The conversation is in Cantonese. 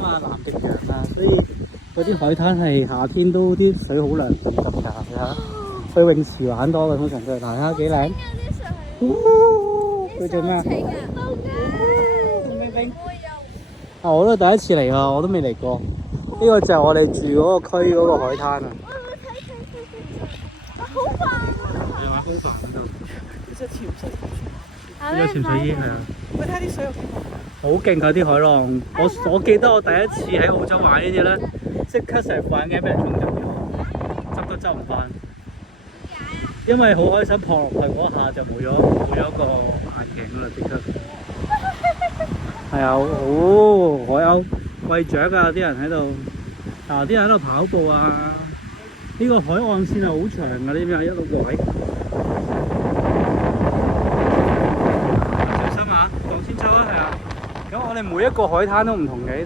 嘛，南極洋啊，所以嗰啲海灘係夏天都啲水好涼浸浸㗎。你睇下，去泳池玩多嘅通常都係，嗱睇下幾靚。佢做咩啊？冰冰。啊！我都第一次嚟啊，我都未嚟過。呢個就係我哋住嗰個區嗰個海灘啊。好煩啊！係啊，好煩啊！其實潛水，有潛水衣係啊。喂，睇啲水有幾好勁㗎啲海浪！我記得我第一次喺澳洲玩呢啲咧，即刻成副眼鏡俾人沖走咗，執都執唔翻。因為好開心撲落去嗰下就冇咗個眼鏡啦，即刻。係啊，海鷗、餵雀啊，啲人喺度，啲人喺度跑步啊。呢個海岸線係好長㗎，呢邊一路過位。小心啊，放千秋啊，係啊。咁我哋每一個海灘都唔同嘅。